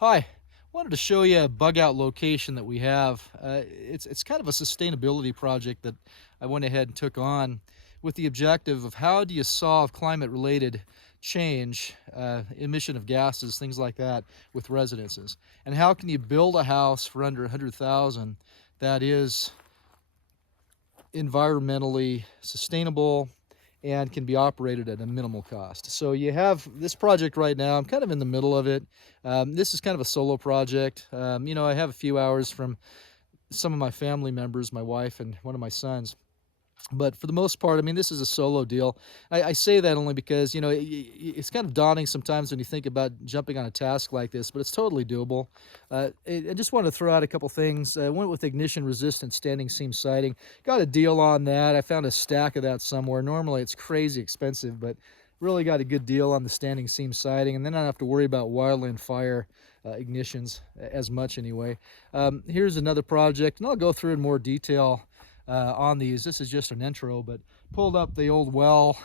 Hi, wanted to show you a bug out location that we have. It's kind of a sustainability project that I went ahead and took on with the objective of how do you solve climate related change, emission of gases, things like that with residences, and how can you build a house for under 100,000 that is environmentally sustainable and can be operated at a minimal cost. So you have this project right now. I'm kind of in the middle of it. This is kind of a solo project. I have a few hours from some of my family members, my wife and one of my sons. But for the most part, I mean, this is a solo deal. I say that only because, it's kind of daunting sometimes when you think about jumping on a task like this, but it's totally doable. I just wanted to throw out a couple things. I went with ignition resistant standing seam siding. Got a deal on that. I found a stack of that somewhere. Normally it's crazy expensive, but really got a good deal on the standing seam siding. And then I don't have to worry about wildland fire ignitions as much anyway. Here's another project, and I'll go through in more detail on these. This is just an intro, but pulled up the old well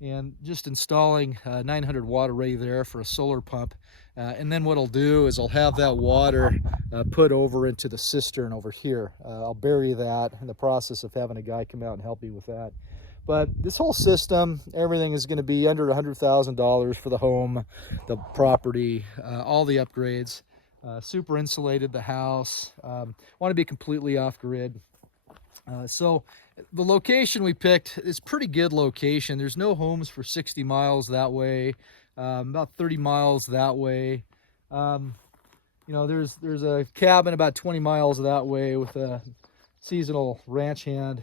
and just installing 900 watt array there for a solar pump. And then what I'll do is I'll have that water put over into the cistern over here. I'll bury that in the process of having a guy come out and help me with that. But this whole system, everything is going to be under $100,000 for the home, the property, all the upgrades. Super insulated the house. Want to be completely off grid. So the location we picked is pretty good location. There's no homes for 60 miles that way, about 30 miles that way. There's a cabin about 20 miles that way with a seasonal ranch hand.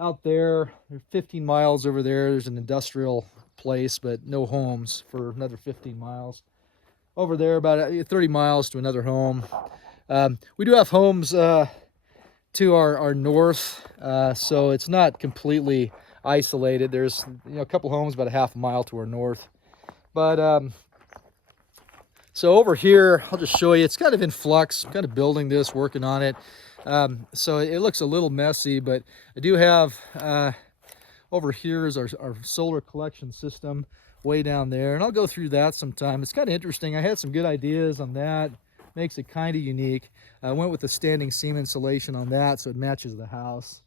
Out there, 15 miles over there, there's an industrial place, but no homes for another 15 miles. Over there, about 30 miles to another home. We do have homes to our north, so it's not completely isolated. There's a couple homes about a half a mile to our north. But so over here, I'll just show you. It's kind of in flux. I'm kind of building this, working on it. So it looks a little messy, but I do have over here is our solar collection system way down there, and I'll go through that sometime. It's kind of interesting. I had some good ideas on that. Makes it kind of unique. I went with the standing seam insulation on that so it matches the house.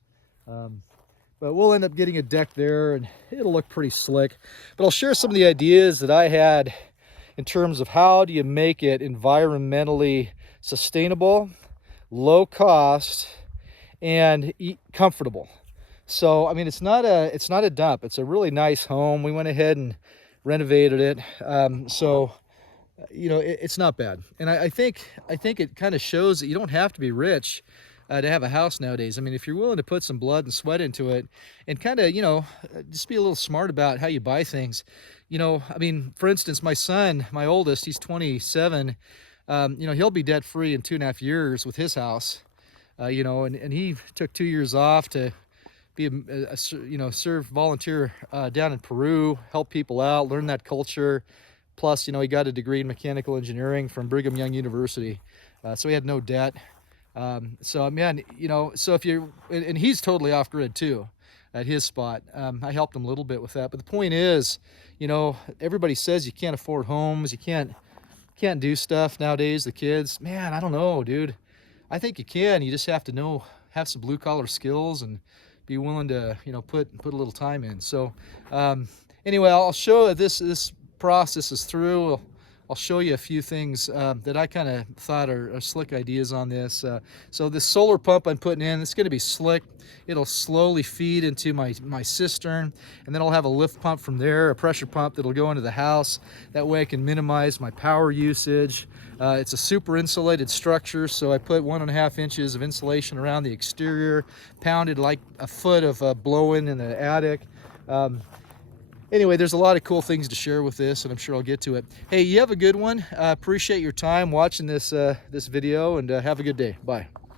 But we'll end up getting a deck there and it'll look pretty slick. But I'll share some of the ideas that I had in terms of how do you make it environmentally sustainable, low cost, and comfortable. So I mean, it's not a dump. It's a really nice home. We went ahead and renovated it. It's not bad. And I think it kind of shows that you don't have to be rich to have a house nowadays. I mean, if you're willing to put some blood and sweat into it and kind of, just be a little smart about how you buy things. I mean, for instance, my son, my oldest, he's 27. He'll be debt free in 2.5 years with his house. And he took 2 years off to be serve volunteer down in Peru, help people out, learn that culture. Plus, he got a degree in mechanical engineering from Brigham Young University. So he had no debt. So if you're, and he's totally off grid too at his spot. I helped him a little bit with that. But the point is, everybody says you can't afford homes. You can't do stuff nowadays. The kids, man, I don't know, dude. I think you can. You just have to have some blue collar skills and be willing to, put a little time in. So, anyway, I'll show that this process is through. I'll show you a few things that I kind of thought are slick ideas on this. So this solar pump I'm putting in, it's going to be slick. It'll slowly feed into my cistern, and then I'll have a lift pump from there, a pressure pump that'll go into the house. That way I can minimize my power usage. It's a super insulated structure, so I put 1.5 inches of insulation around the exterior, pounded like a foot of blowing in the attic. Anyway, there's a lot of cool things to share with this, and I'm sure I'll get to it. Hey, you have a good one. Appreciate your time watching this video, and have a good day. Bye.